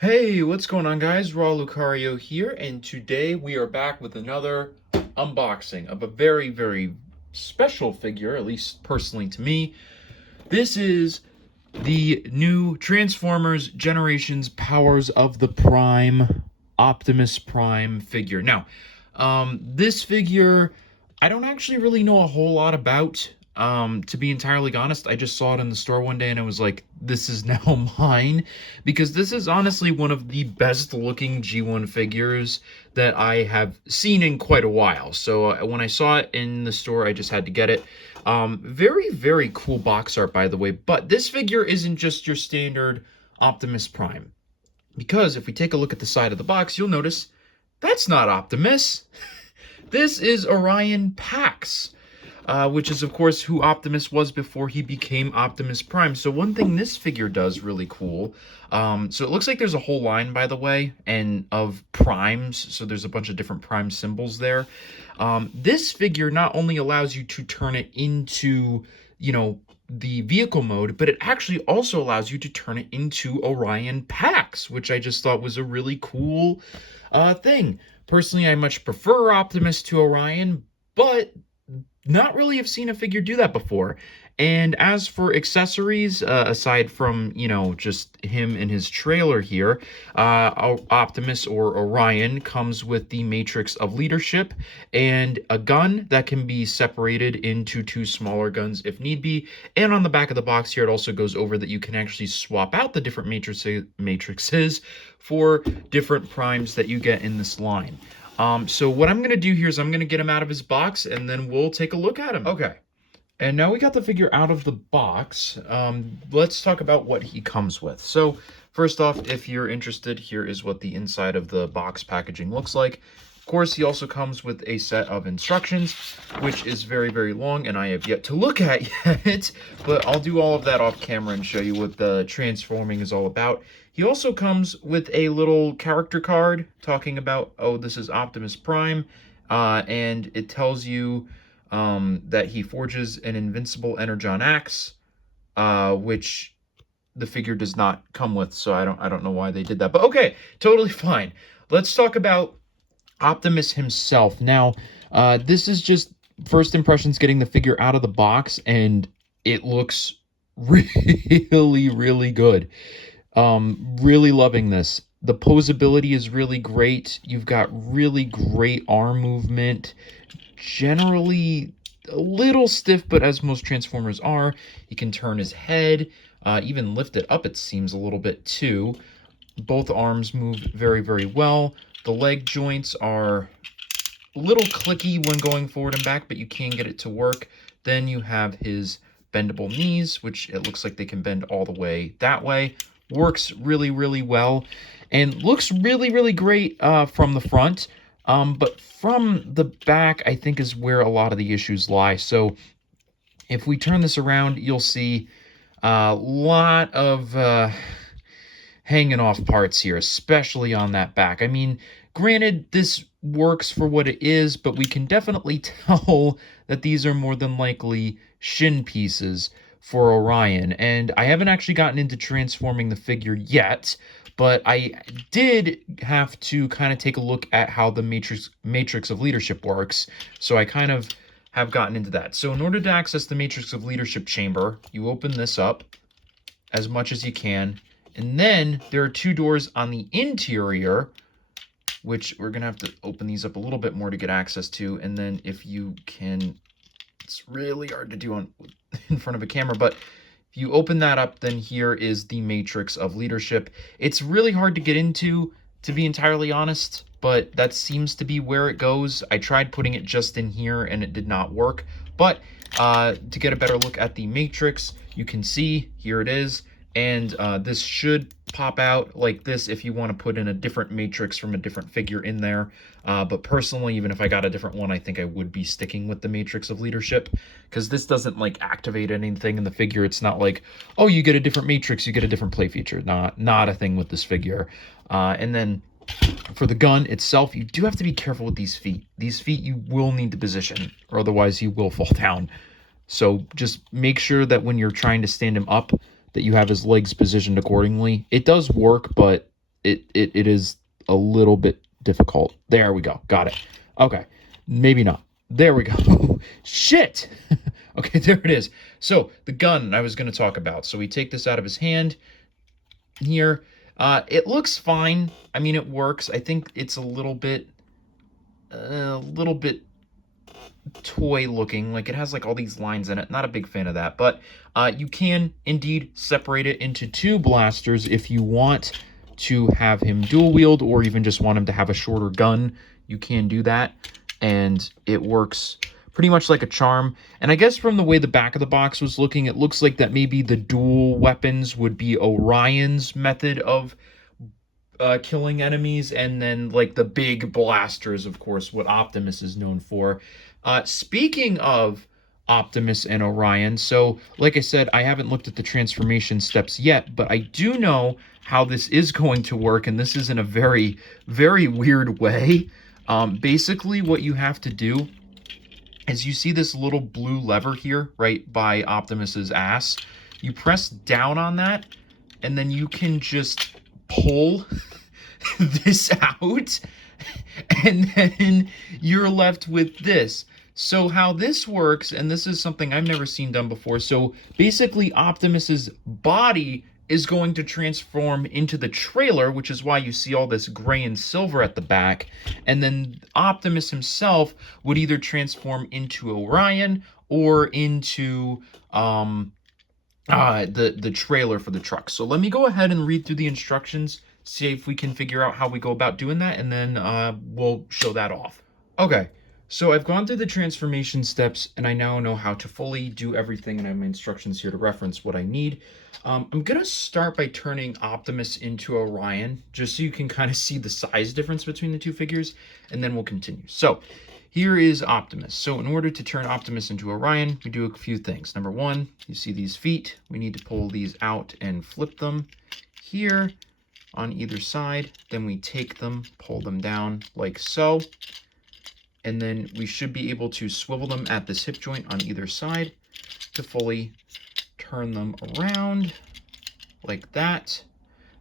Hey, what's going on, guys? RaW Lucario here, and today we are back with another unboxing of a very special figure, at least personally to me. This is the new Transformers Generations Powers of the Prime Optimus Prime figure. Now, this figure I don't actually really know a whole lot about. To be entirely honest, I just saw it in the store one day and I was like, this is now mine, because this is honestly one of the best looking G1 figures that I have seen in quite a while. So when I saw it in the store, I just had to get it. Very cool box art, by the way, but this figure isn't just your standard Optimus Prime. Because if we take a look at the side of the box, you'll notice that's not Optimus. This is Orion Pax, which is, of course, who Optimus was before he became Optimus Prime. So one thing this figure does really cool, so it looks like there's a whole line, by the way, and of primes, so there's a bunch of different prime symbols there. This figure not only allows you to turn it into, the vehicle mode, but it actually also allows you to turn it into Orion Pax, which I just thought was a really cool thing. Personally, I much prefer Optimus to Orion, but not really have seen a figure do that before. And as for accessories, aside from, just him and his trailer here, Optimus or Orion comes with the Matrix of Leadership and a gun that can be separated into two smaller guns if need be. And on the back of the box here, it also goes over that you can actually swap out the different matrices for different primes that you get in this line. So what I'm going to do here is I'm going to get him out of his box, and then we'll take a look at him. Okay. And now we got the figure out of the box. Let's talk about what he comes with. So first off, if you're interested, here is what the inside of the box packaging looks like. Of course, he also comes with a set of instructions, which is very long, and I have yet to look at yet, but I'll do all of that off camera and show you what the transforming is all about. He also comes with a little character card talking about, oh, this is Optimus Prime, and it tells you that he forges an invincible energon axe, which the figure does not come with, so I don't know why they did that, but okay, totally fine. Let's talk about Optimus himself. Now, this is just first impressions getting the figure out of the box, and it looks really good. Really loving this. The posability is really great. You've got really great arm movement. Generally a little stiff, but as most Transformers are, he can turn his head, even lift it up, it seems, a little bit too. Both arms move very well. The leg joints are a little clicky when going forward and back, but you can get it to work. Then you have his bendable knees, which it looks like they can bend all the way that way. Works really well and looks really great from the front. But from the back, I think is where a lot of the issues lie. So if we turn this around, you'll see a lot of hanging off parts here, especially on that back. I mean, granted, this works for what it is, but we can definitely tell that these are more than likely shin pieces for Orion. And I haven't actually gotten into transforming the figure yet, but I did have to kind of take a look at how the Matrix of Leadership works. So I kind of have gotten into that. So in order to access the Matrix of Leadership chamber, you open this up as much as you can. And then there are two doors on the interior, which we're going to have to open these up a little bit more to get access to. And then if you can, it's really hard to do in front of a camera, but if you open that up, then here is the Matrix of Leadership. It's really hard to get into, to be entirely honest, but that seems to be where it goes. I tried putting it just in here and it did not work. But to get a better look at the Matrix, you can see here it is. And this should pop out like this if you want to put in a different Matrix from a different figure in there. But personally, even if I got a different one, I think I would be sticking with the Matrix of Leadership, because this doesn't like activate anything in the figure. It's not like, oh, you get a different Matrix, you get a different play feature. Not a thing with this figure. And then for the gun itself, you do have to be careful with these feet. These feet you will need to position, or otherwise you will fall down. So just make sure that when you're trying to stand him up, that you have his legs positioned accordingly. It does work, but it is a little bit difficult. There we go. Got it. Okay. Maybe not. There we go. Shit. Okay, there it is. So the gun I was going to talk about. So we take this out of his hand here. It looks fine. I mean, it works. I think it's a little bit toy looking, like it has like all these lines in it. Not a big fan of that, but you can indeed separate it into two blasters if you want to have him dual wield, or even just want him to have a shorter gun. You can do that, and it works pretty much like a charm. And I guess from the way the back of the box was looking, it looks like that maybe the dual weapons would be Orion's method of killing enemies, and then like the big blasters, of course, what Optimus is known for. Speaking of Optimus and Orion, so like I said, I haven't looked at the transformation steps yet, but I do know how this is going to work, and this is in a very, very weird way. Basically, what you have to do is you see this little blue lever here, right by Optimus's ass. You press down on that, and then you can just pull this out, and then you're left with this. So how this works, and this is something I've never seen done before, so basically Optimus's body is going to transform into the trailer, which is why you see all this gray and silver at the back, and then Optimus himself would either transform into Orion or into the trailer for the truck. So let me go ahead and read through the instructions, see if we can figure out how we go about doing that, and then we'll show that off. Okay, so I've gone through the transformation steps, and I now know how to fully do everything, and I have my instructions here to reference what I need. I'm gonna start by turning Optimus into Orion, just so you can kind of see the size difference between the two figures, and then we'll continue. So here is Optimus. So in order to turn Optimus into Orion, we do a few things. Number one, you see these feet. We need to pull these out and flip them here on either side. Then we take them, pull them down like so. And then we should be able to swivel them at this hip joint on either side to fully turn them around like that.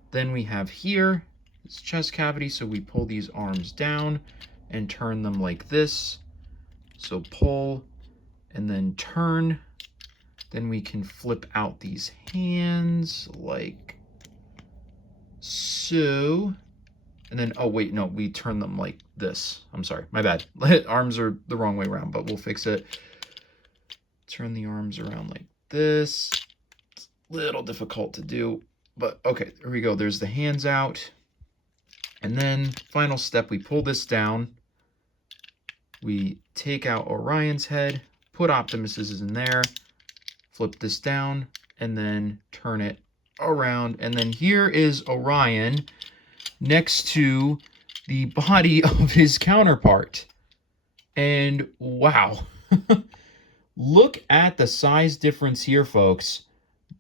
Then we have here this chest cavity, so we pull these arms down and turn them like this. So pull and then turn. Then we can flip out these hands like so. And then, oh wait, no, we turn them like this. I'm sorry, my bad. Arms are the wrong way around, but we'll fix it. Turn the arms around like this. It's a little difficult to do, but okay, there we go. There's the hands out. And then final step, we pull this down. We take out Orion's head, put Optimus's in there, flip this down, and then turn it around. And then here is Orion next to the body of his counterpart. And wow, look at the size difference here, folks.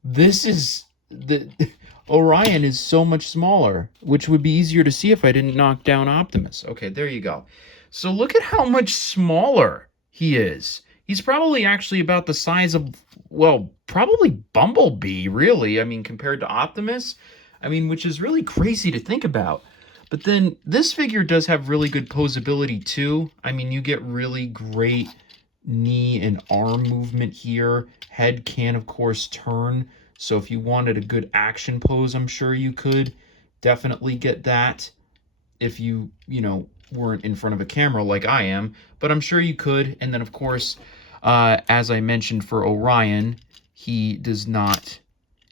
This is Orion is so much smaller, which would be easier to see if I didn't knock down Optimus. Okay, there you go. So look at how much smaller he is. He's probably actually about the size of, well, probably Bumblebee, really. I mean, compared to Optimus. I mean, which is really crazy to think about. But then this figure does have really good posability too. I mean, you get really great knee and arm movement here. Head can, of course, turn. So if you wanted a good action pose, I'm sure you could definitely get that if you weren't in front of a camera like I am. But I'm sure you could. And then, of course, as I mentioned for Orion, he does not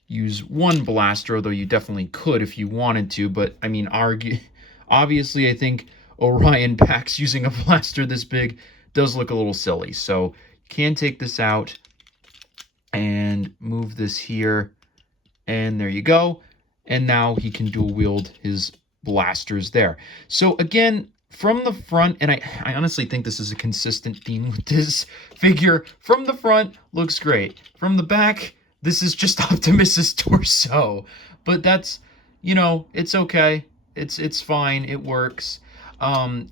use one blaster, although you definitely could if you wanted to. But I mean, obviously, I think Orion packs using a blaster this big does look a little silly. So you can take this out and move this here, and there you go. And now he can dual wield his blasters there. So again, from the front, and I honestly think this is a consistent theme with this figure. From the front, looks great. From the back, this is just Optimus's torso, but that's, it's okay. It's fine. It works.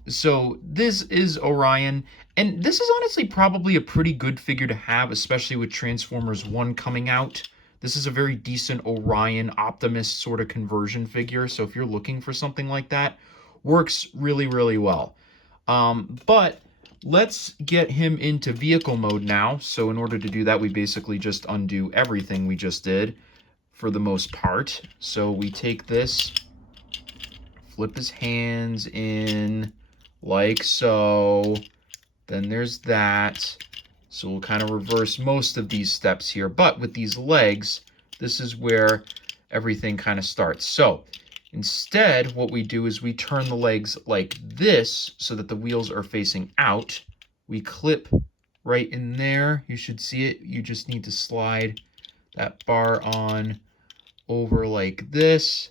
So this is Orion, and this is honestly probably a pretty good figure to have, especially with Transformers 1 coming out. This is a very decent Orion Optimus sort of conversion figure. So if you're looking for something like that, works really, really well. But let's get him into vehicle mode now. So in order to do that, we basically just undo everything we just did for the most part. So we take this, flip his hands in like so. Then there's that. So we'll kind of reverse most of these steps here. But with these legs, this is where everything kind of starts. So instead, what we do is we turn the legs like this so that the wheels are facing out. We clip right in there. You should see it. You just need to slide that bar on over like this.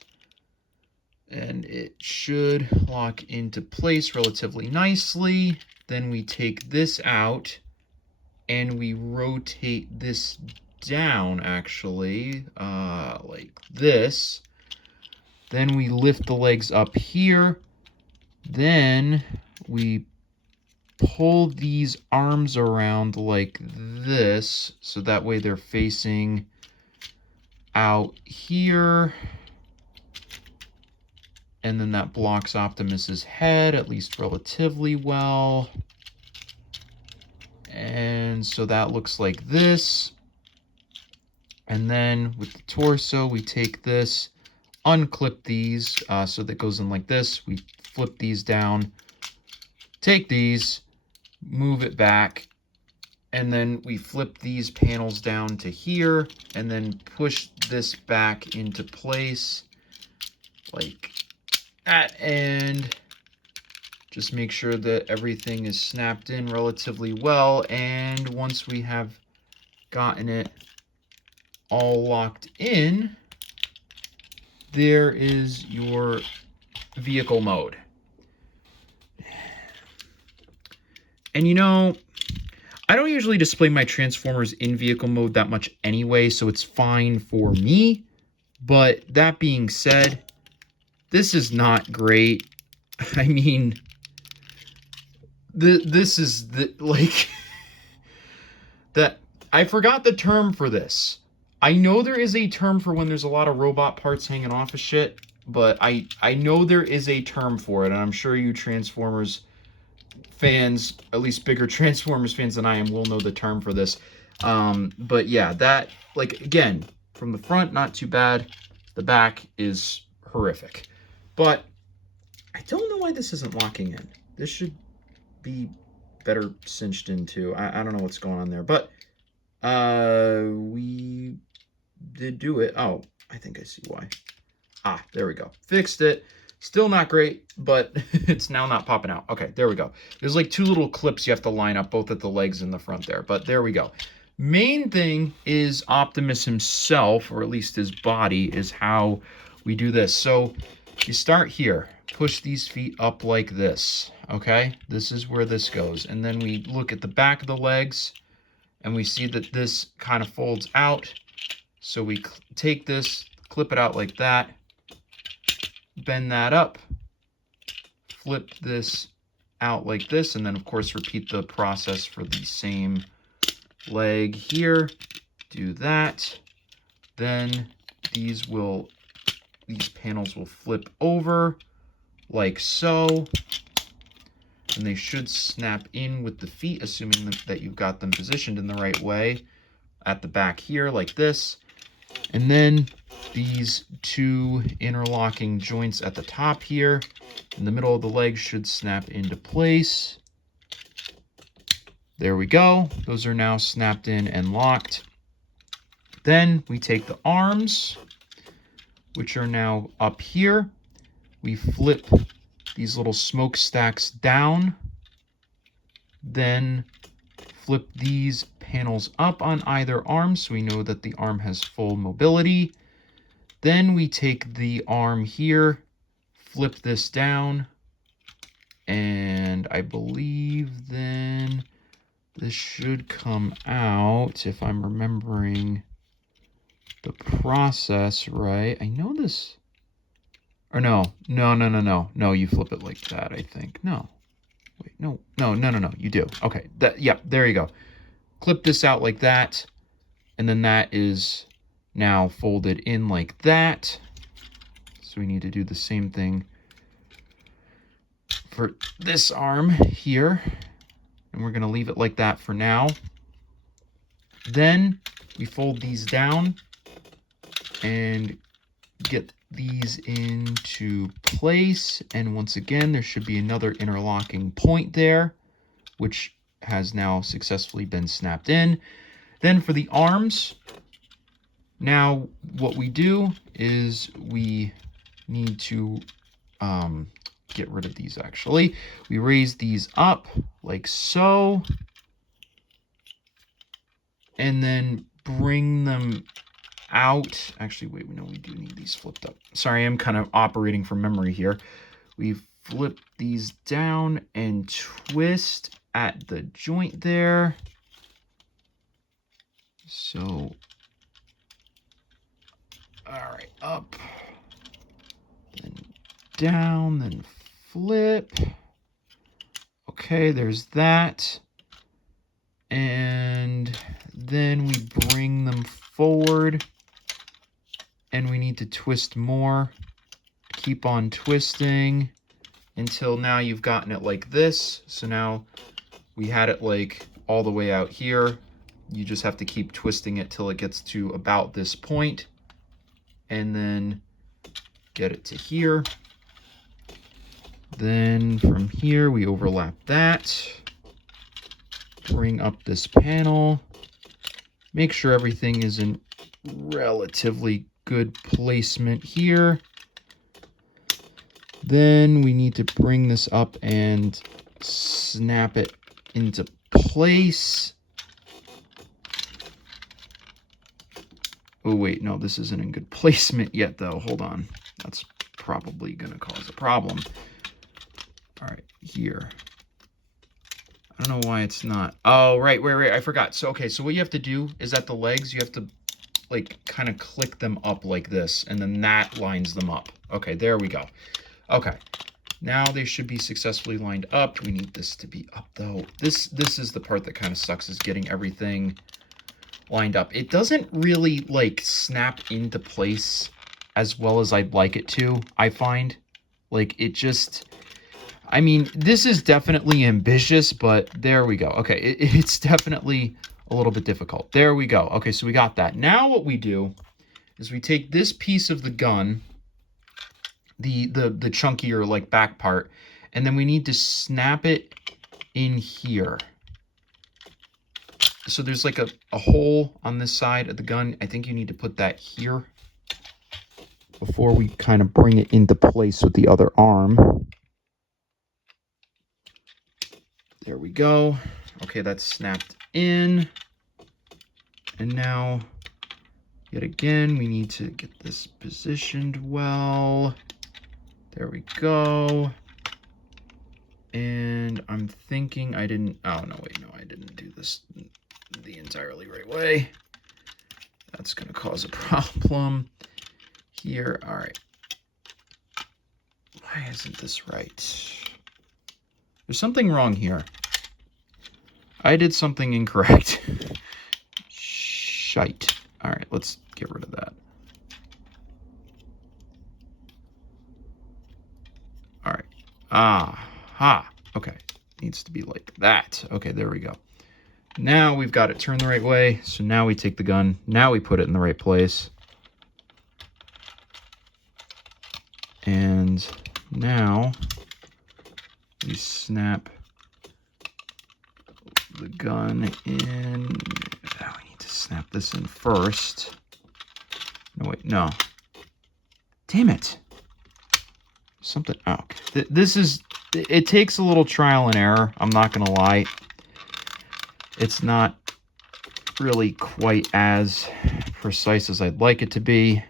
And it should lock into place relatively nicely. Then we take this out and we rotate this down, actually, like this. Then we lift the legs up here. Then we pull these arms around like this, so that way they're facing out here. And then that blocks Optimus's head, at least relatively well. And so that looks like this. And then with the torso, we take this, unclip these, so that goes in like this. We flip these down, take these, move it back, and then we flip these panels down to here, and then push this back into place like that, and just make sure that everything is snapped in relatively well. And once we have gotten it all locked in, there is your vehicle mode. And you know, I don't usually display my Transformers in vehicle mode that much anyway, so it's fine for me. But that being said, this is not great. I mean, this is like that. I forgot the term for this. I know there is a term for when there's a lot of robot parts hanging off of shit, but I know there is a term for it, and I'm sure you Transformers fans, at least bigger Transformers fans than I am, will know the term for this. But yeah, that, like, again, from the front, not too bad. The back is horrific. But I don't know why this isn't locking in. This should be better cinched into. I don't know what's going on there. But we did do it. Oh, I think I see why. Ah, there we go. Fixed it. Still not great, but it's now not popping out. Okay, there we go. There's like two little clips you have to line up, both at the legs and the front there. But there we go. Main thing is Optimus himself, or at least his body, is how we do this. So you start here. Push these feet up like this. Okay? This is where this goes. And then we look at the back of the legs, and we see that this kind of folds out. So we take this, clip it out like that, bend that up, flip this out like this, and then of course repeat the process for the same leg here. Do that. Then these panels will flip over like so, and they should snap in with the feet, assuming that you've got them positioned in the right way at the back here like this. And then these two interlocking joints at the top here in the middle of the leg should snap into place. There we go. Those are now snapped in and locked. Then we take the arms, which are now up here. We flip these little smokestacks down, then flip these panels up on either arm so we know that the arm has full mobility. Then we take the arm here, flip this down, and I believe then this should come out, if I'm remembering the process right. I know this. Or no, you flip it like that, I think. No. Wait, no, you do. Okay, yeah, there you go. Clip this out like that, and then that is now folded in like that. So we need to do the same thing for this arm here. And we're going to leave it like that for now. Then we fold these down and get these into place. And once again, there should be another interlocking point there, which has now successfully been snapped in. Then for the arms, now what we do is we need to get rid of these actually. We raise these up like so. And then bring them out. Actually, wait, no, we do need these flipped up. Sorry, I'm kind of operating from memory here. We flip these down and twist at the joint there. So, all right, up, then down, then flip. Okay, there's that. And then we bring them forward and we need to twist more. Keep on twisting until now you've gotten it like this. So now we had it like all the way out here. You just have to keep twisting it till it gets to about this point and then get it to here. Then from here we overlap that. Bring up this panel, make sure everything is in relatively good placement here. Then we need to bring this up and snap it into place. Oh wait, no, this isn't in good placement yet though. Hold on, that's probably gonna cause a problem. All right, here. I don't know why it's not. Oh, right, I forgot. So, okay, so what you have to do is at the legs, you have to, like, kind of click them up like this, and then that lines them up. Okay, there we go. Okay, now they should be successfully lined up. We need this to be up, though. This is the part that kind of sucks, is getting everything lined up. It doesn't really, like, snap into place as well as I'd like it to, I find. Like, it just... I mean, this is definitely ambitious, but there we go. Okay, it's definitely a little bit difficult. There we go. Okay, so we got that. Now what we do is we take this piece of the gun, the chunkier like back part, and then we need to snap it in here. So there's like a hole on this side of the gun. I think you need to put that here before we kind of bring it into place with the other arm. There we go. Okay, that's snapped in. And now, yet again, we need to get this positioned well. There we go. And I'm thinking I didn't... Oh, no, wait, no, I didn't do this the entirely right way. That's going to cause a problem here. All right. Why isn't this right? There's something wrong here. I did something incorrect. Shite. All right, let's get rid of that. All right. Aha. Okay. Needs to be like that. Okay, there we go. Now we've got it turned the right way. So now we take the gun. Now we put it in the right place. And now we snap the gun in. Oh, we need to snap this in first. No, wait, no. Damn it. Something, oh, okay. This is, it takes a little trial and error. I'm not going to lie. It's not really quite as precise as I'd like it to be.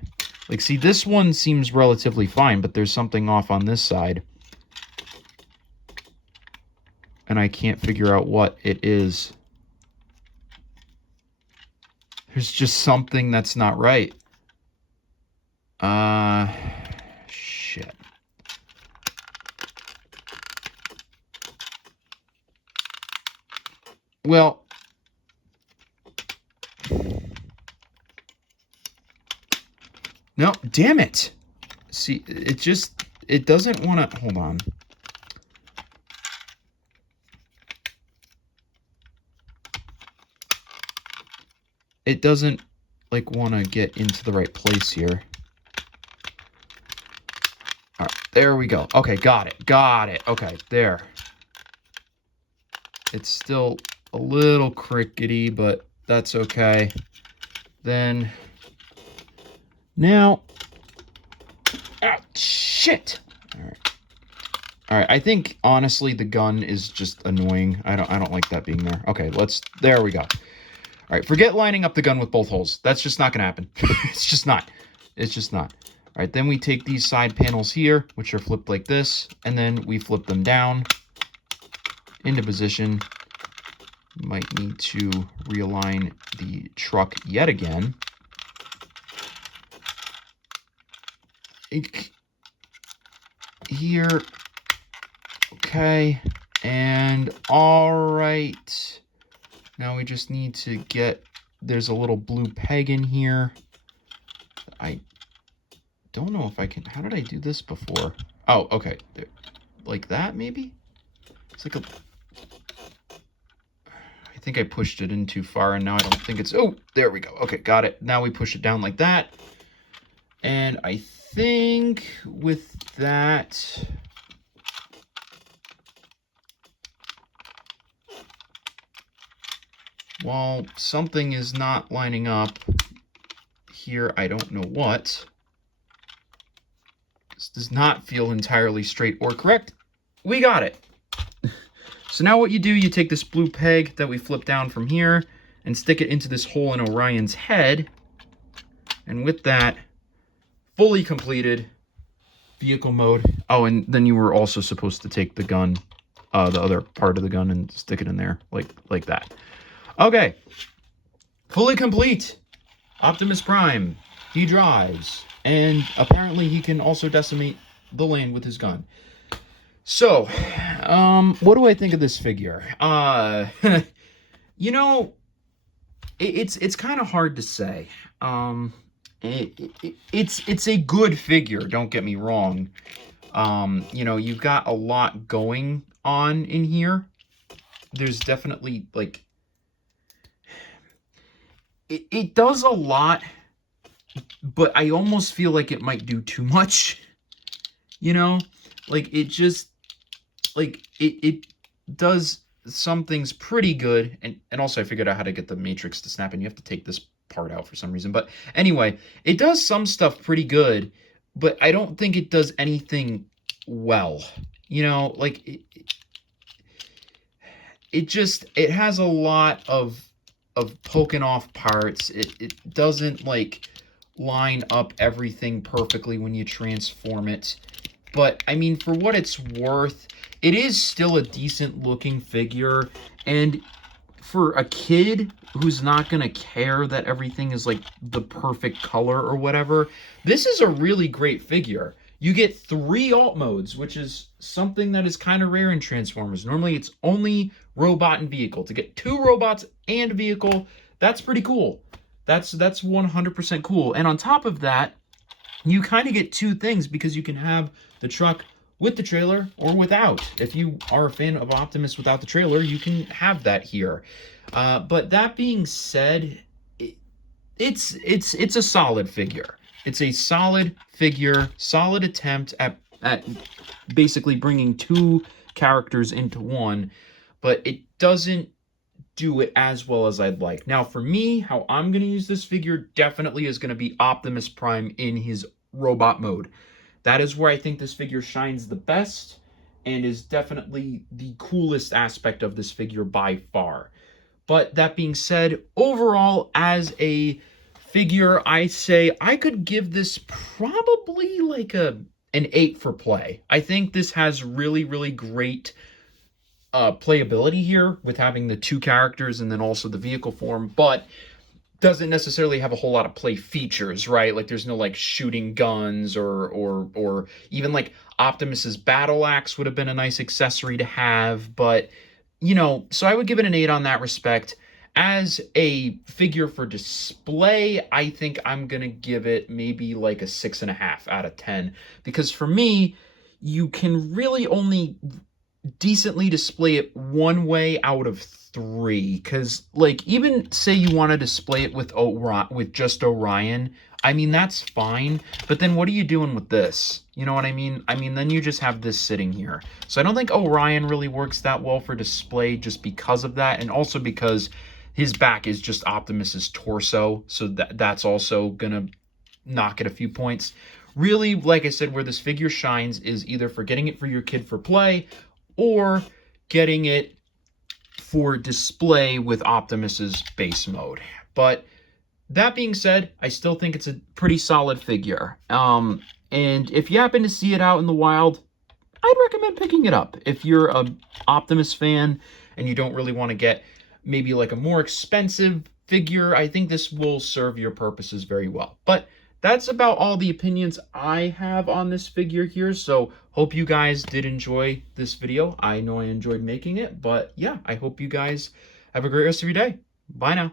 Like, see, this one seems relatively fine, but there's something off on this side. And I can't figure out what it is. There's just something that's not right. Shit. Well, No, damn it. See, it doesn't want to, hold on. It doesn't, like, want to get into the right place here. All right, there we go. Okay, got it. Okay, there. It's still a little crickety, but that's okay. Then, now, ah, shit. All right, I think, honestly, the gun is just annoying. I don't like that being there. Okay, there we go. All right, forget lining up the gun with both holes. That's just not gonna happen. It's just not. All right, then we take these side panels here, which are flipped like this, and then we flip them down into position. Might need to realign the truck yet again. Here. Okay, and all right. Now we just need to there's a little blue peg in here. I don't know if I can, how did I do this before? Oh, okay. Like that, maybe? It's like I think I pushed it in too far, and now I don't think it's, oh, there we go. Okay, got it. Now we push it down like that. And I think with that, while something is not lining up here, I don't know what. This does not feel entirely straight or correct. We got it. So now what you do, you take this blue peg that we flipped down from here and stick it into this hole in Orion's head. And with that, fully completed vehicle mode. Oh, and then you were also supposed to take the gun, the other part of the gun, and stick it in there like that. Okay, fully complete. Optimus Prime, he drives, and apparently he can also decimate the land with his gun. So, what do I think of this figure? You know, it's kind of hard to say. It's a good figure, don't get me wrong. You know, you've got a lot going on in here. There's definitely, like, it does a lot, but I almost feel like it might do too much. You know, like, it just, like, it does some things pretty good, and also I figured out how to get the matrix to snap, and you have to take this part out for some reason. But anyway, it does some stuff pretty good, but I don't think it does anything well. You know, like, it has a lot of poking off parts. It doesn't, like, line up everything perfectly when you transform it. But, I mean, for what it's worth, it is still a decent looking figure. And for a kid who's not going to care that everything is, like, the perfect color or whatever, this is a really great figure. You get 3 alt modes, which is something that is kind of rare in Transformers. Normally, it's only robot and vehicle. To get 2 robots and vehicle, that's pretty cool. That's 100% cool. And on top of that, you kind of get 2 things, because you can have the truck with the trailer or without. If you are a fan of Optimus without the trailer, you can have that here. But that being said, it's a solid figure. It's a solid figure, solid attempt at basically bringing 2 characters into one, but it doesn't do it as well as I'd like. Now, for me, how I'm going to use this figure definitely is going to be Optimus Prime in his robot mode. That is where I think this figure shines the best and is definitely the coolest aspect of this figure by far. But that being said, overall, as a figure, I say I could give this probably like an 8 for play. I think this has really, really great playability here with having the 2 characters and then also the vehicle form, but doesn't necessarily have a whole lot of play features, right? Like, there's no, like, shooting guns or even, like, Optimus's battle axe would have been a nice accessory to have. But, you know, so I would give it an 8 on that respect. As a figure for display, I think I'm gonna give it maybe like a 6.5 out of 10. Because for me, you can really only decently display it one way out of three. Because, like, even say you want to display it with just Orion, I mean, that's fine. But then what are you doing with this? You know what I mean? I mean, then you just have this sitting here. So I don't think Orion really works that well for display just because of that. And also because his back is just Optimus's torso. So that's also going to knock it a few points. Really, like I said, where this figure shines is either for getting it for your kid for play or getting it for display with Optimus's base mode. But that being said, I still think it's a pretty solid figure. And if you happen to see it out in the wild, I'd recommend picking it up. If you're a Optimus fan and you don't really want to get maybe like a more expensive figure, I think this will serve your purposes very well. But that's about all the opinions I have on this figure here. So hope you guys did enjoy this video. I know I enjoyed making it, but yeah, I hope you guys have a great rest of your day. Bye now.